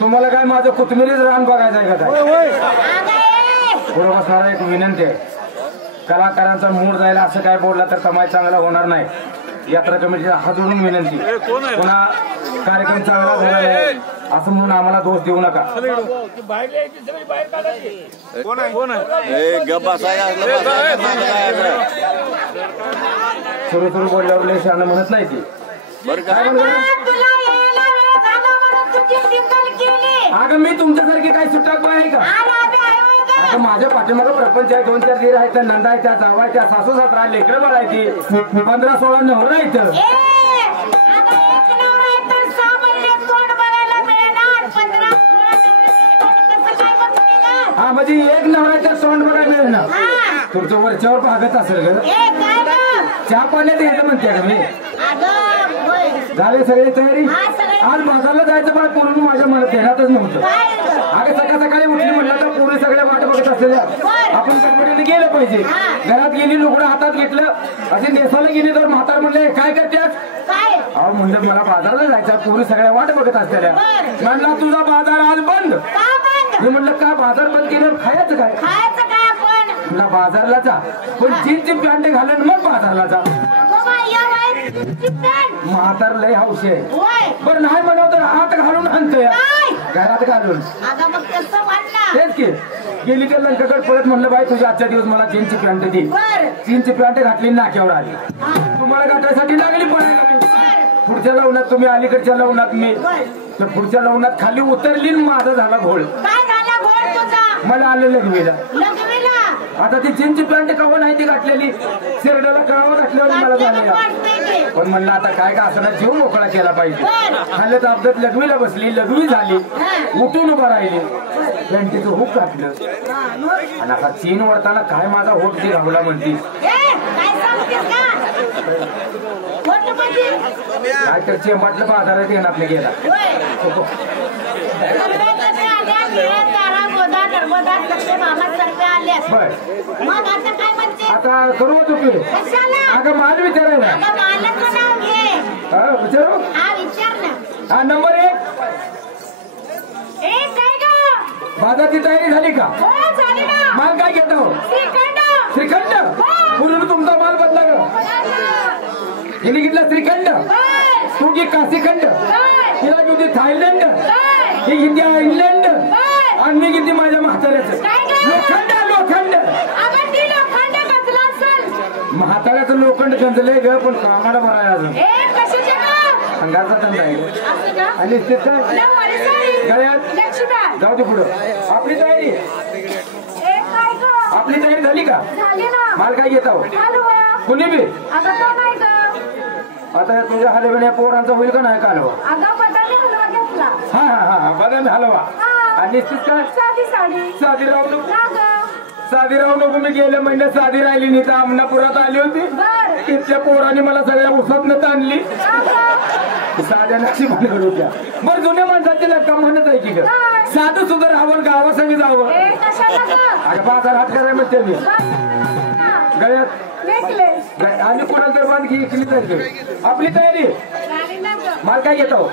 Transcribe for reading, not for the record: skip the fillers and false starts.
तुम्हाला काय माझं कोथमिरीच रान बघायचं आहे का? बरोबर सारा एक विनंती आहे, कलाकारांचा मूड जायला असं काय बोलला तर कमाई चांगला होणार नाही. यात्रा कमिटीला हात जोडून विनंती, पुन्हा कार्यक्रम चांगला होणार आहे असं म्हणून आम्हाला दोष देऊ नका. सुरू सुरू बोलल्यावर लय शहाणं म्हणत नाही ती. अगं मी तुमच्यासारखी काही सुट्टाक आहे का? आता माझ्या पाठीमागं प्रपंच आहे, 2-4 दीर आहेत, नंदा आहे, त्या जावा आहे, त्या सासू सासरा लेकरं बघायची, 15-16 नवरा आहेत. हा म्हणजे एक नवऱ्याच्या तोंड बघायला मिळेल ना. तुमचं वरच्यावर भागत असेल ग. चहा पाण्यात यायचं म्हणते का मी? झाले सगळी तयारी? आज बाजारला जायचं पण पूर्ण माझ्या मनात ध्यानातच नव्हतं. अगं सकाळ सकाळी उठली म्हटलं तर पूर्ण सगळ्या वाट बघत असलेल्या आपण कंपनीने गेलं पाहिजे. घरात गेली, लुगडं हातात घेतलं, असे नेसाला गेली तर म्हातार म्हणले काय करतेस? अहो म्हणलं मला बाजारला जायचं, पूर्ण सगळ्या वाट बघत असलेल्या. म्हणला तुझा बाजार आज बंद. मी म्हणलं का बाजार बंद केलं? खायचं काय? तुला बाजारला जा, पण जीनची पॅन्ट घालून मग बाजारला जा. म्हातार लय हौशी आहे. बरं नाही म्हणव तर हात घालून आणतोय घरात घालून. तेच की गेली तर लंकाकडे परत म्हणलं बाई तुझ्या आजच्या दिवस मला जीनची पॅन्ट दे. जीनची पॅन्ट घातली, नाक्यावर आली. तुम्हाला गाठायसाठी लागली पडायला. पुढच्या लग्नात तुम्ही अलीकडच्या लग्नात मी, तर पुढच्या लग्नात खाली उतरली, माझा झाला घोळ. मला आलं लग्नीला. आता ती जीनची पॅन्ट कवा नाही ती घातलेली, शेरडाला कळावं घातल्यावर मला झालेला. पण म्हणलं आता काय का असं जीव मोकळा केला पाहिजे. खाल्लं तर अपघात लघवीला बसली, लघवी झाली, उठून उभं राहिली, पॅन्टीचं हुक घातलं आणि आता चीन वरताना काय माझा होट ती घावला म्हणती. काय तर चेंबाटलं बाजारात येणार नाही गेला. आता करू तुम्ही अगं माल विचारायला विचारू. हा नंबर 1 बाजारची तयारी झाली का? माल काय घेता हो? श्रीखंड. पूर्ण तुमचा माल बदला ग. हिने घेतला श्रीखंड, तू घे काशीखंड, तिला घेऊ दे थायलंड, ही घेते इंग्लंड, आणि मी घेते माझ्या म्हाताऱ्याचं लोखंड. लोखंड म्हाताऱ्याचं लोखंड गंजलंय ग, पण कामाला बरं आहे अजून. अंगाचा धंदा आहे. आणि गळ्यात जाऊ दे पुढं. आपली तयारी झाली का? माल काय घेता हो? कुणी बी आता तुझ्या हलव्या पोरांचा होईल का नाही कालवा? हा हा हा बदामी हलवा. आणि निश्चित काय साधी राहू साधी राहू नको. मी गेल्या महिन्यात साधी राहिली नाही तर आमनापुरात आली होती. तिथल्या पोराने मला सगळ्या उसात आणली. साध्या नक्षी भानगड होत्या. बरं जुन्या माणसाची लक्का म्हणत आहे की ग साधं सुद्धा राहावं गावासंग जावं. अरे बाजार हात करायला म्हणते मी गळ्यात आणि कोणाला तर बांधकी इकली तर आपली तयारी मला काय घेतो.